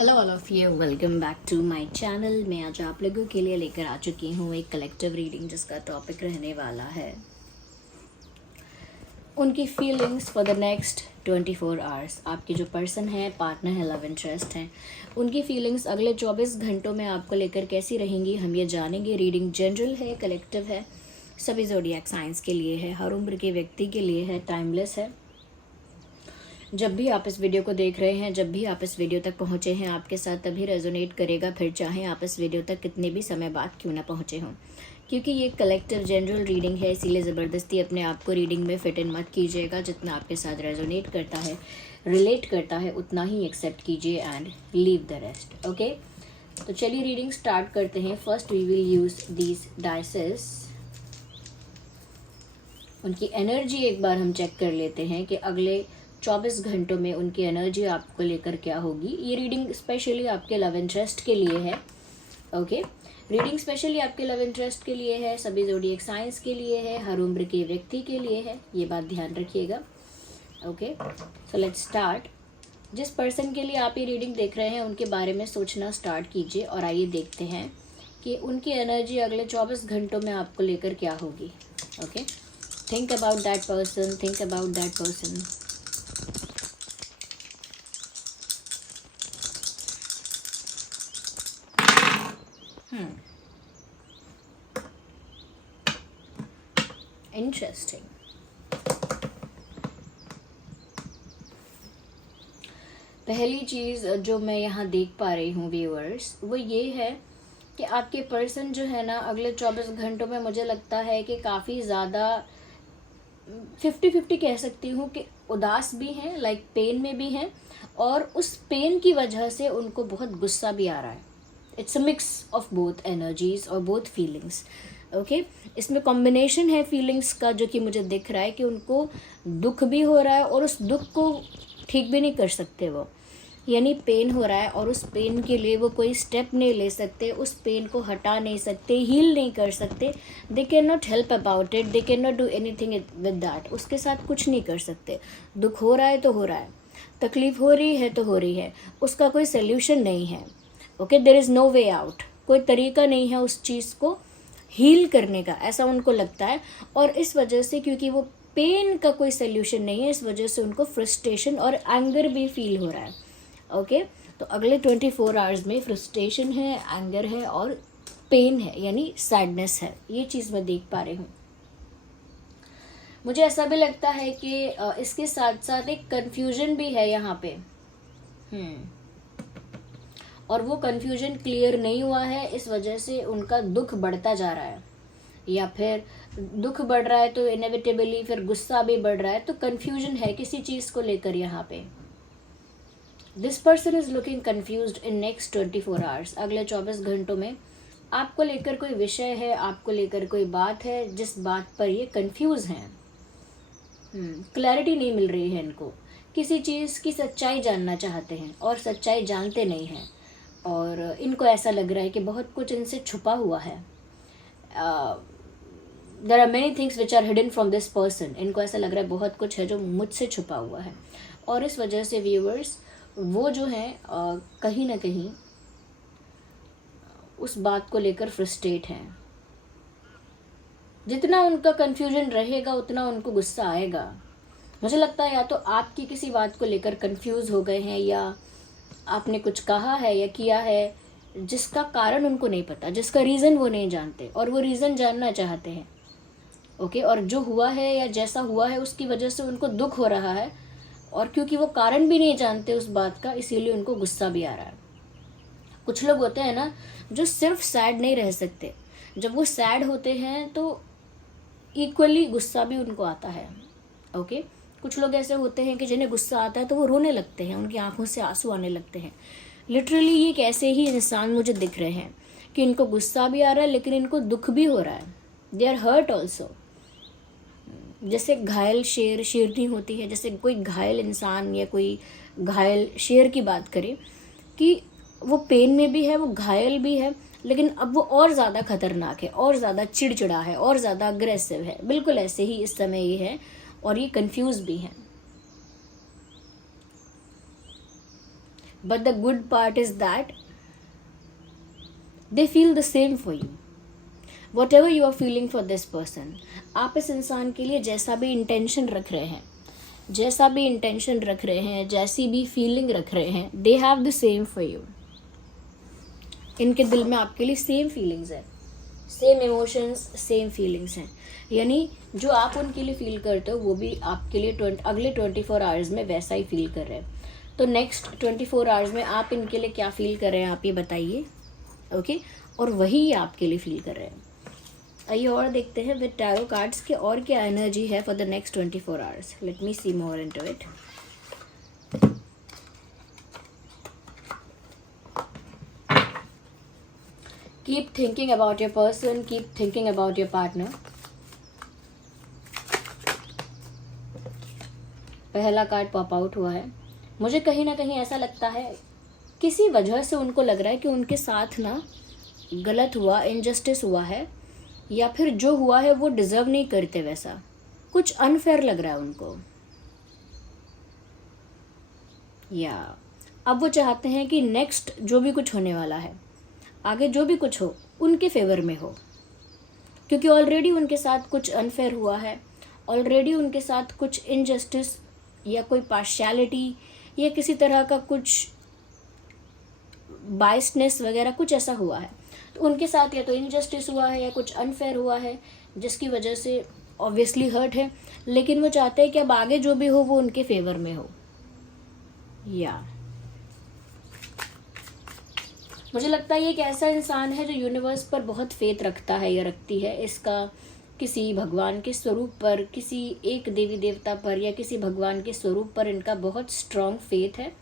Hello all of you, welcome back to my channel. मैं आज आप लोगों के लिए लेकर आ चुकी हूँ एक कलेक्टिव रीडिंग जिसका टॉपिक रहने वाला है उनकी feelings for the next 24 hours. आपके जो पर्सन है, पार्टनर है, लव इंटरेस्ट हैं, उनकी फीलिंग्स अगले 24 घंटों में आपको लेकर कैसी रहेंगी हम ये जानेंगे। रीडिंग जनरल है, कलेक्टिव है, सभी ज़ोडिएक साइंस के लिए है, हर उम्र के व्यक्ति के लिए है, टाइमलेस है। जब भी आप इस वीडियो को देख रहे हैं, जब भी आप इस वीडियो तक पहुंचे हैं, आपके साथ तभी रेजोनेट करेगा, फिर चाहे आप इस वीडियो तक कितने भी समय बाद क्यों ना पहुंचे हों। क्योंकि ये कलेक्टिव जनरल रीडिंग है, इसीलिए ज़बरदस्ती अपने आप को रीडिंग में फिट इन मत कीजिएगा। जितना आपके साथ रेजोनेट करता है, रिलेट करता है, उतना ही एक्सेप्ट कीजिए and leave the rest. Okay, तो चलिए रीडिंग स्टार्ट करते हैं। First we will use these dices. उनकी एनर्जी एक बार हम चेक कर लेते हैं कि अगले 24 घंटों में उनकी एनर्जी आपको लेकर क्या होगी। ये रीडिंग स्पेशली आपके लव इंटरेस्ट के लिए है। ओके, रीडिंग स्पेशली आपके लव इंटरेस्ट के लिए है, सभी ज़ोडिएक साइंस के लिए है, हर उम्र के व्यक्ति के लिए है, ये बात ध्यान रखिएगा। Okay, so let's start. जिस पर्सन के लिए आप ये रीडिंग देख रहे हैं उनके बारे में सोचना स्टार्ट कीजिए और आइए देखते हैं कि उनकी एनर्जी अगले 24 घंटों में आपको लेकर क्या होगी। Okay, think about that person, think about that person. Interesting. पहली चीज़ जो मैं यहाँ देख पा रही हूँ व्यूअर्स, वो ये है कि आपके पर्सन जो है ना अगले 24 घंटों में मुझे लगता है कि काफ़ी ज़्यादा 50-50 कह सकती हूँ कि उदास भी हैं, लाइक पेन में भी हैं, और उस पेन की वजह से उनको बहुत गुस्सा भी आ रहा है। It's a mix of both energies और बोथ फीलिंग्स। ओके, इसमें कॉम्बिनेशन है फीलिंग्स का जो कि मुझे दिख रहा है कि उनको दुख भी हो रहा है और उस दुख को ठीक भी नहीं कर सकते वो, यानी पेन हो रहा है और उस पेन के लिए वो कोई स्टेप नहीं ले सकते, उस पेन को हटा नहीं सकते, हील नहीं कर सकते। They can not help about it, they can not do anything with that. उसके साथ कुछ नहीं कर सकते। दुख हो रहा है तो हो रहा है, तकलीफ हो रही है तो हो रही है, उसका कोई सोल्यूशन नहीं है। Okay, there is no way out, कोई तरीका नहीं है उस चीज़ को हील करने का, ऐसा उनको लगता है। और इस वजह से, क्योंकि वो पेन का कोई सोल्यूशन नहीं है, इस वजह से उनको फ्रस्ट्रेशन और एंगर भी फील हो रहा है। ओके, तो अगले 24 आवर्स में फ्रस्ट्रेशन है, एंगर है और पेन है, यानी सैडनेस है। ये चीज़ मैं देख पा रही हूँ। मुझे ऐसा भी लगता है कि इसके साथ साथ एक कन्फ्यूजन भी है यहाँ पे। और वो कन्फ्यूजन क्लियर नहीं हुआ है, इस वजह से उनका दुख बढ़ता जा रहा है, या फिर दुख बढ़ रहा है तो इनेविटेबली फिर गुस्सा भी बढ़ रहा है। तो कन्फ्यूजन है किसी चीज़ को लेकर यहाँ पे। This person is looking confused in next 24 hours. अगले 24 घंटों में आपको लेकर कोई विषय है, आपको लेकर कोई बात है जिस बात पर ये कन्फ्यूज हैं। क्लैरिटी नहीं मिल रही है इनको, किसी चीज़ की सच्चाई जानना चाहते हैं और सच्चाई जानते नहीं हैं, और इनको ऐसा लग रहा है कि बहुत कुछ इनसे छुपा हुआ है। There are many things which are hidden from this person. इनको ऐसा लग रहा है बहुत कुछ है जो मुझसे छुपा हुआ है, और इस वजह से व्यूअर्स वो जो हैं कहीं ना कहीं उस बात को लेकर फ्रस्ट्रेट हैं। जितना उनका कन्फ्यूजन रहेगा उतना उनको गुस्सा आएगा। मुझे लगता है या तो आपकी किसी बात को लेकर कंफ्यूज हो गए हैं, या आपने कुछ कहा है या किया है जिसका कारण उनको नहीं पता, जिसका रीज़न वो नहीं जानते, और वो रीज़न जानना चाहते हैं। ओके, और जो हुआ है या जैसा हुआ है उसकी वजह से उनको दुख हो रहा है, और क्योंकि वो कारण भी नहीं जानते उस बात का, इसीलिए उनको गुस्सा भी आ रहा है। कुछ लोग होते हैं ना जो सिर्फ सैड नहीं रह सकते, जब वो सैड होते हैं तो इक्वली गुस्सा भी उनको आता है। ओके, कुछ लोग ऐसे होते हैं कि जिन्हें गुस्सा आता है तो वो रोने लगते हैं, उनकी आंखों से आंसू आने लगते हैं। लिटरली ये एक ऐसे ही इंसान मुझे दिख रहे हैं कि इनको गुस्सा भी आ रहा है लेकिन इनको दुख भी हो रहा है। They are hurt also. जैसे घायल शेर शेरनी होती है, जैसे कोई घायल इंसान या कोई घायल शेर की बात करें कि वो पेन में भी है, वो घायल भी है, लेकिन अब वो और ज़्यादा खतरनाक है, और ज़्यादा चिड़चिड़ा है, और ज़्यादा अग्रेसिव है। बिल्कुल ऐसे ही इस समय ये है, और ये कंफ्यूज भी हैं। But the good part is that they feel the same for you. Whatever you are feeling for this person, आप इस इंसान के लिए जैसा भी इंटेंशन रख रहे हैं, जैसा भी इंटेंशन रख रहे हैं, जैसी भी फीलिंग रख रहे हैं, they have the same for you. इनके दिल में आपके लिए सेम फीलिंग्स है, सेम इमोशंस, सेम फीलिंग्स हैं. यानी जो आप उनके लिए फील करते हो वो भी आपके लिए अगले 24 आवर्स में वैसा ही फील कर रहे हैं. तो नेक्स्ट 24 आवर्स में आप इनके लिए क्या फील कर रहे हैं आप ये बताइए. ओके और वही आपके लिए फील कर रहे हैं. आइए और देखते हैं विद टैरो कार्ड्स के और क्या एनर्जी है for the next 24 hours. Let me see more into it. Keep thinking about your person, keep thinking about your partner. पहला कार्ड पॉप आउट हुआ है. मुझे कहीं ना कहीं ऐसा लगता है किसी वजह से उनको लग रहा है कि उनके साथ ना गलत हुआ, इनजस्टिस हुआ है, या फिर जो हुआ है वो डिजर्व नहीं करते, वैसा कुछ अनफेयर लग रहा है उनको. या अब वो चाहते हैं कि नेक्स्ट जो भी कुछ होने वाला है, आगे जो भी कुछ हो, उनके फेवर में हो, क्योंकि ऑलरेडी उनके साथ कुछ अनफेयर हुआ है, ऑलरेडी उनके साथ कुछ इनजस्टिस या कोई पार्शियलिटी या किसी तरह का कुछ बाइसनेस वगैरह कुछ ऐसा हुआ है. तो उनके साथ या तो इनजस्टिस हुआ है या कुछ अनफेयर हुआ है जिसकी वजह से ऑब्वियसली हर्ट है, लेकिन वो चाहते हैं कि अब आगे जो भी हो वो उनके फेवर में हो. या मुझे लगता है ये एक ऐसा इंसान है जो यूनिवर्स पर बहुत फेथ रखता है या रखती है. इसका किसी भगवान के स्वरूप पर, किसी एक देवी देवता पर या किसी भगवान के स्वरूप पर इनका बहुत स्ट्रॉन्ग फेथ है.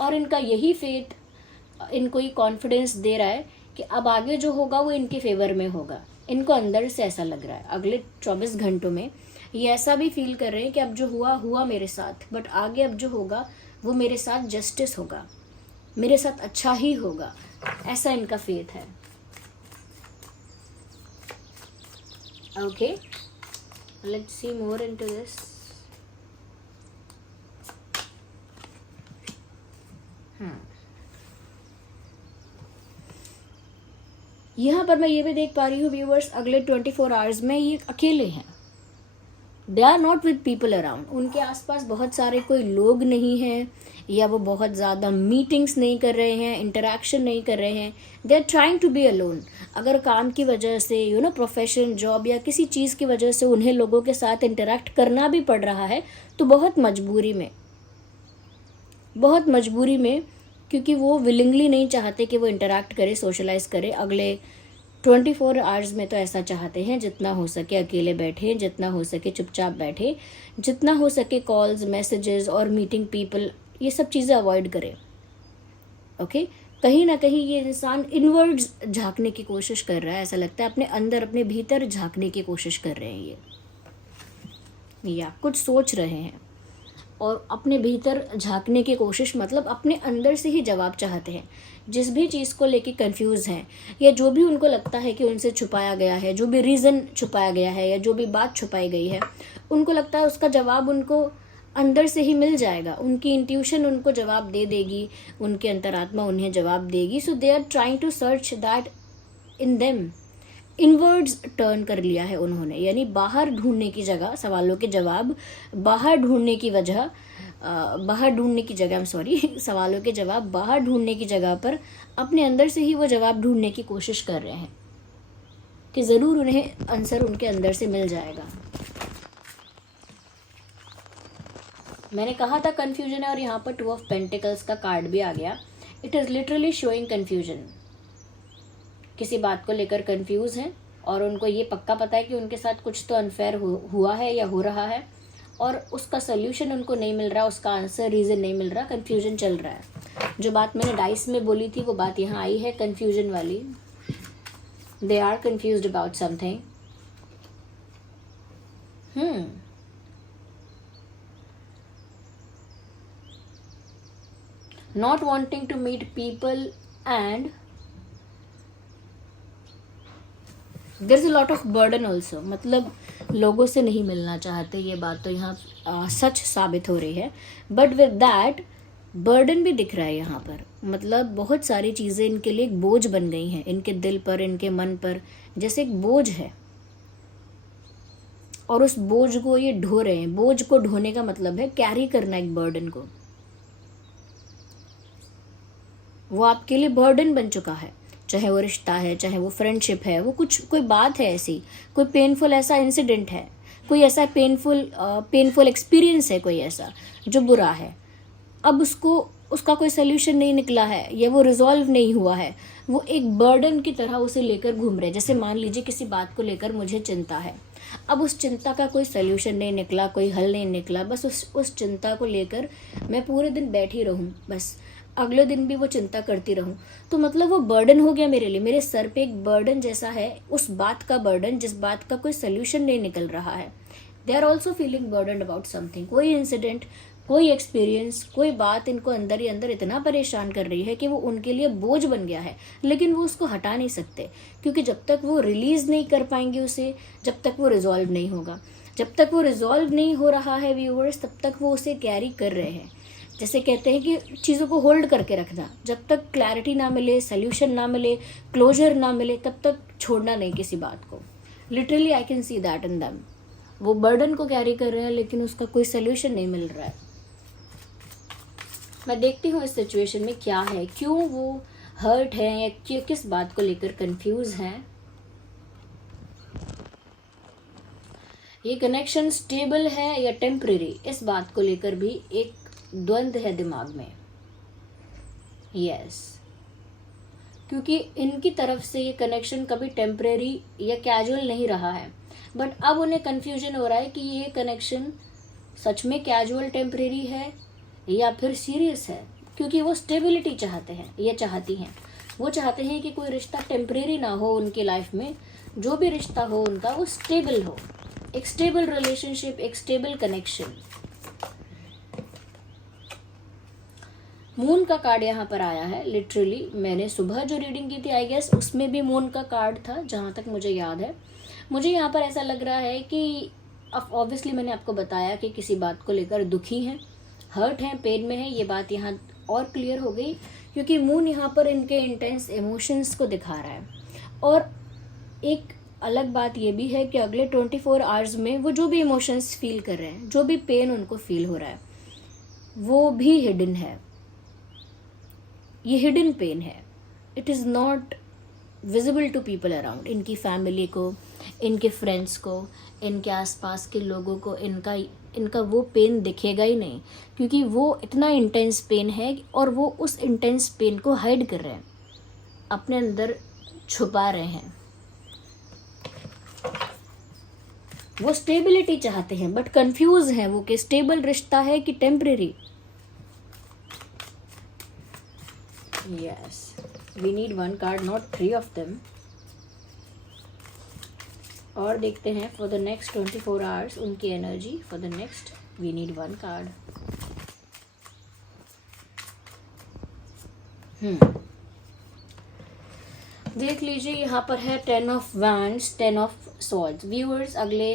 और इनका यही फेथ इनको ये कॉन्फिडेंस दे रहा है कि अब आगे जो होगा वो इनके फेवर में होगा. इनको अंदर से ऐसा लग रहा है. अगले 24 घंटों में ये ऐसा भी फील कर रहे हैं कि अब जो हुआ हुआ मेरे साथ, बट आगे अब जो होगा वो मेरे साथ जस्टिस होगा, मेरे साथ अच्छा ही होगा. ऐसा इनका फेथ है. Okay let's see more into this. यहाँ पर मैं ये भी देख पा रही हूँ व्यूवर्स, अगले 24 आवर्स में ये अकेले हैं. They are not with people around. उनके आसपास बहुत सारे कोई लोग नहीं हैं, या वो बहुत ज़्यादा मीटिंग्स नहीं कर रहे हैं, इंटरेक्शन नहीं कर रहे हैं. They are trying to be alone. अगर काम की वजह से प्रोफेशन, जॉब या किसी चीज़ की वजह से उन्हें लोगों के साथ इंटरेक्ट करना भी पड़ रहा है तो बहुत मजबूरी में, क्योंकि वो विलिंगली नहीं चाहते कि वो इंटरेक्ट करे, सोशलाइज करे. अगले 24 आवर्स में तो ऐसा चाहते हैं जितना हो सके अकेले बैठे, जितना हो सके चुपचाप बैठे, जितना हो सके कॉल्स, मैसेजेस और मीटिंग पीपल, ये सब चीज़ें अवॉइड करें. ओके कहीं ना कहीं ये इंसान इनवर्ड्स झांकने की कोशिश कर रहा है. ऐसा लगता है अपने अंदर, अपने भीतर झांकने की कोशिश कर रहे हैं ये, या कुछ सोच रहे हैं. और अपने भीतर झांकने की कोशिश मतलब अपने अंदर से ही जवाब चाहते हैं. जिस भी चीज़ को लेके कंफ्यूज हैं, या जो भी उनको लगता है कि उनसे छुपाया गया है, जो भी रीज़न छुपाया गया है या जो भी बात छुपाई गई है, उनको लगता है उसका जवाब उनको अंदर से ही मिल जाएगा. उनकी इंट्यूशन उनको जवाब दे देगी, उनकी अंतरात्मा उन्हें जवाब देगी. So they are trying to search that in them. Inwards turn कर लिया है उन्होंने, यानी बाहर ढूंढने की जगह सवालों के जवाब, बाहर ढूंढने की जगह सवालों के जवाब बाहर ढूंढने की जगह पर अपने अंदर से ही वो जवाब ढूंढने की कोशिश कर रहे हैं कि ज़रूर उन्हें आंसर उनके अंदर से मिल जाएगा. मैंने कहा था कन्फ्यूजन है, और यहाँ पर 2 ऑफ पेंटिकल्स का कार्ड भी आ गया. It is literally showing confusion. किसी बात को लेकर कंफ्यूज हैं और उनको ये पक्का पता है कि उनके साथ कुछ तो अनफेयर हुआ है या हो रहा है, और उसका सल्यूशन उनको नहीं मिल रहा, उसका आंसर, रीज़न नहीं मिल रहा, कंफ्यूजन चल रहा है. जो बात मैंने डाइस में बोली थी वो बात यहाँ आई है कंफ्यूजन वाली. They are confused about something. Not wanting to meet people and there is a lot of burden also. मतलब लोगों से नहीं मिलना चाहते, ये बात तो यहाँ सच साबित हो रही है. बट विद दैट बर्डन भी दिख रहा है यहाँ पर, मतलब बहुत सारी चीज़ें इनके लिए एक बोझ बन गई हैं, इनके दिल पर, इनके मन पर, जैसे एक बोझ है और उस बोझ को ये ढो रहे हैं। बोझ को ढोने का मतलब है कैरी करना एक बर्डन को। वो आपके लिए बर्डन बन चुका है, चाहे वो रिश्ता है, चाहे वो फ्रेंडशिप है, वो कुछ कोई बात है ऐसी, कोई पेनफुल ऐसा इंसिडेंट है, कोई ऐसा पेनफुल एक्सपीरियंस है, कोई ऐसा जो बुरा है। अब उसका कोई सोल्यूशन नहीं निकला है या वो रिजॉल्व नहीं हुआ है, वो एक बर्डन की तरह उसे लेकर घूम रहे। जैसे मान लीजिए किसी बात को लेकर मुझे चिंता है, अब उस चिंता का कोई सोल्यूशन नहीं निकला, कोई हल नहीं निकला, बस उस चिंता को लेकर मैं पूरे दिन बैठी रहूं, बस अगले दिन भी वो चिंता करती रहूं, तो मतलब वो बर्डन हो गया मेरे लिए। मेरे सर पे एक बर्डन जैसा है, उस बात का बर्डन जिस बात का कोई सोल्यूशन नहीं निकल रहा है। They are also feeling burden about something, कोई इंसिडेंट, कोई एक्सपीरियंस, कोई बात इनको अंदर ही अंदर इतना परेशान कर रही है कि वो उनके लिए बोझ बन गया है, लेकिन वो उसको हटा नहीं सकते, क्योंकि जब तक वो रिलीज नहीं कर पाएंगे उसे, जब तक वो रिजॉल्व नहीं होगा, जब तक वो रिजॉल्व नहीं हो रहा है व्यूअर्स, तब तक वो उसे कैरी कर रहे हैं। जैसे कहते हैं कि चीज़ों को होल्ड करके रखना, जब तक क्लैरिटी ना मिले, सोल्यूशन ना मिले, क्लोजर ना मिले, तब तक छोड़ना नहीं किसी बात को। Literally I can see that in them. वो बर्डन को कैरी कर रहे हैं लेकिन उसका कोई सोल्यूशन नहीं मिल रहा है। मैं देखती हूँ इस सिचुएशन में क्या है, क्यों वो हर्ट है या किस बात को लेकर कंफ्यूज हैं। ये कनेक्शन स्टेबल है या टेम्परेरी, इस बात को लेकर भी एक द्वंद्व है दिमाग में। यस, क्योंकि इनकी तरफ से ये कनेक्शन कभी टेम्परेरी या कैजुअल नहीं रहा है, बट अब उन्हें कन्फ्यूजन हो रहा है कि ये कनेक्शन सच में कैजुअल टेम्परेरी है या फिर सीरियस है, क्योंकि वो स्टेबिलिटी चाहते हैं या चाहती हैं। वो चाहते हैं कि कोई रिश्ता टेम्परेरी ना हो उनकी लाइफ में, जो भी रिश्ता हो उनका वो स्टेबल हो, एक स्टेबल रिलेशनशिप, एक स्टेबल कनेक्शन। मून का कार्ड यहाँ पर आया है। लिटरली मैंने सुबह जो रीडिंग की थी आई गेस उसमें भी मून का कार्ड था, जहाँ तक मुझे याद है। मुझे यहाँ पर ऐसा लग रहा है कि ऑब्वियसली मैंने आपको बताया कि किसी बात को लेकर दुखी हैं, हर्ट हैं, पेन में है। ये बात यहाँ और क्लियर हो गई क्योंकि मून यहाँ पर इनके इंटेंस इमोशंस को दिखा रहा है। और एक अलग बात ये भी है कि अगले 24 आवर्स में वो जो भी इमोशंस फील कर रहे हैं, जो भी पेन उनको फील हो रहा है, वो भी हिडन है। ये हिडन पेन है, it is not visible to people around. इनकी फैमिली को, इनके फ्रेंड्स को, इनके आसपास के लोगों को इनका वो पेन दिखेगा ही नहीं, क्योंकि वो इतना इंटेंस पेन है और वो उस इंटेंस पेन को हाइड कर रहे हैं, अपने अंदर छुपा रहे हैं। वो स्टेबिलिटी चाहते हैं बट कंफ्यूज हैं वो कि स्टेबल रिश्ता है कि temporary. Yes, we need one card, not 3 of them. और देखते हैं for the next 24 hours उनकी energy. for the next we need one card. देख लीजिए यहाँ पर है 10 of Wands, 10 of Swords. Viewers, अगले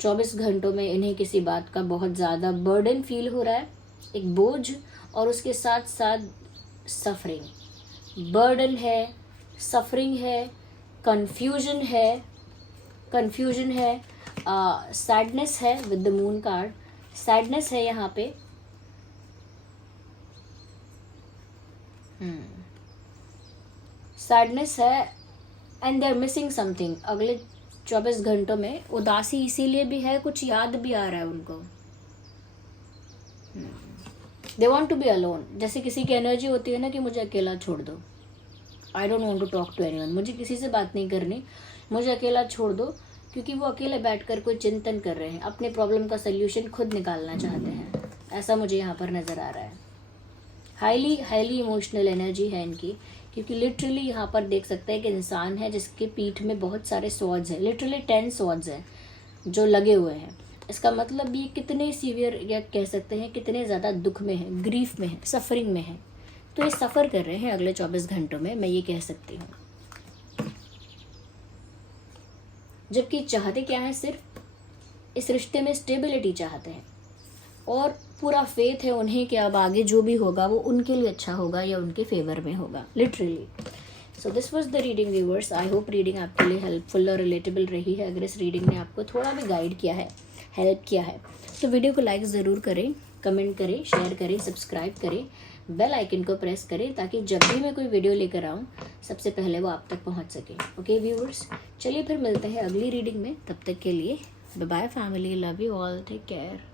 24 घंटों में इन्हें किसी बात का बहुत ज़्यादा बर्डन फील हो रहा है, एक बोझ, और उसके साथ साथ सफरिंग। बर्डन है, सफरिंग है, कंफ्यूजन है, सैडनेस है with the moon card. Sadness है यहाँ पे, सैडनेस है and they are missing something. अगले 24 घंटों में उदासी इसीलिए भी है, कुछ याद भी आ रहा है उनको। They want to be alone. जैसे किसी की एनर्जी होती है ना कि मुझे अकेला छोड़ दो, I don't want to talk to anyone, मुझे किसी से बात नहीं करनी, मुझे अकेला छोड़ दो, क्योंकि वो अकेले बैठकर कोई चिंतन कर रहे हैं, अपने प्रॉब्लम का सल्यूशन खुद निकालना चाहते हैं। ऐसा मुझे यहाँ पर नज़र आ रहा है। हाईली इमोशनल एनर्जी है इनकी, क्योंकि लिटरली यहाँ पर देख सकते हैं कि इंसान है जिसके पीठ में बहुत सारे स्वॉर्ड्स हैं, लिटरली 10 स्वॉर्ड्स हैं जो लगे हुए हैं। इसका मतलब ये कितने सीवियर, या कह सकते हैं कितने ज़्यादा दुख में है, ग्रीफ में है, सफरिंग में है। तो ये सफ़र कर रहे हैं अगले 24 घंटों में, मैं ये कह सकती हूँ। जबकि चाहते क्या है, सिर्फ इस रिश्ते में स्टेबिलिटी चाहते हैं और पूरा फेथ है उन्हें कि अब आगे जो भी होगा वो उनके लिए अच्छा होगा या उनके फेवर में होगा, literally. So this was the reading viewers. I hope reading आपके लिए हेल्पफुल और रिलेटेबल रही है। अगर इस रीडिंग ने आपको थोड़ा भी गाइड किया है, हेल्प किया है, तो वीडियो को लाइक ज़रूर करें, कमेंट करें, शेयर करें, सब्सक्राइब करें, बेल आइकन को प्रेस करें, ताकि जब भी मैं कोई वीडियो लेकर आऊँ सबसे पहले वो आप तक पहुँच सके। ओके व्यूअर्स, चलिए फिर मिलते हैं अगली रीडिंग में। तब तक के लिए bye bye family, love you all, take care.